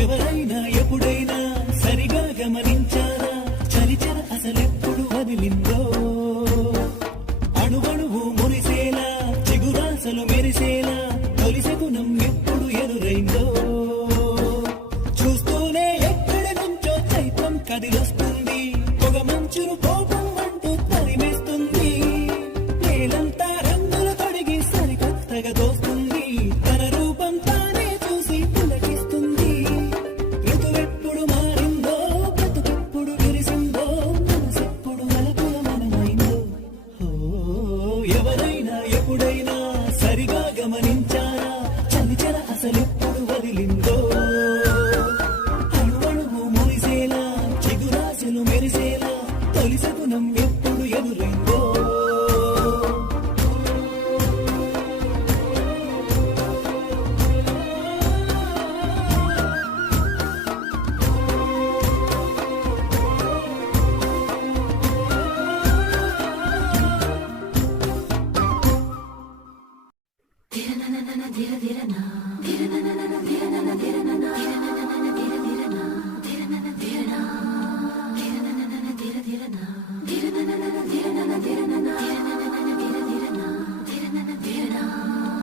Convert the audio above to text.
ఎవరైనా ఎప్పుడైనా సరిగా గమనించారా చలిచర అసలెప్పుడు వదిలిందో అణువణువు మురిసేలా చిగురాసలు మెరిసేలా తొలిసె గుణం ఎప్పుడు ఎదురైందో చూస్తూనే ఎక్కడి నుంచో చైత్రం కదిలొస్తుంది పొగ మంచును కోపం అంటూ తరిమేస్తుంది నేలంతా రంగుల తొడిగి సరికొత్తగా దోస్తుంది తన రూపం తానే చూసి పులకిస్తుంది ఋతువెప్పుడు మారిందో బ్రతుకెప్పుడు విరిసిందో మనసెప్పుడు అలకుల మనమైందో ఎవరైనా ఎప్పుడైనా సరిగా గమనించారా చలిచర అసలెప్పుడు వదిలిందో అణువణువు మురిసేలా చిగురాశలు మెరిసేలా తొలిసె గుణం ఎప్పుడు ఎదురైందో ధీర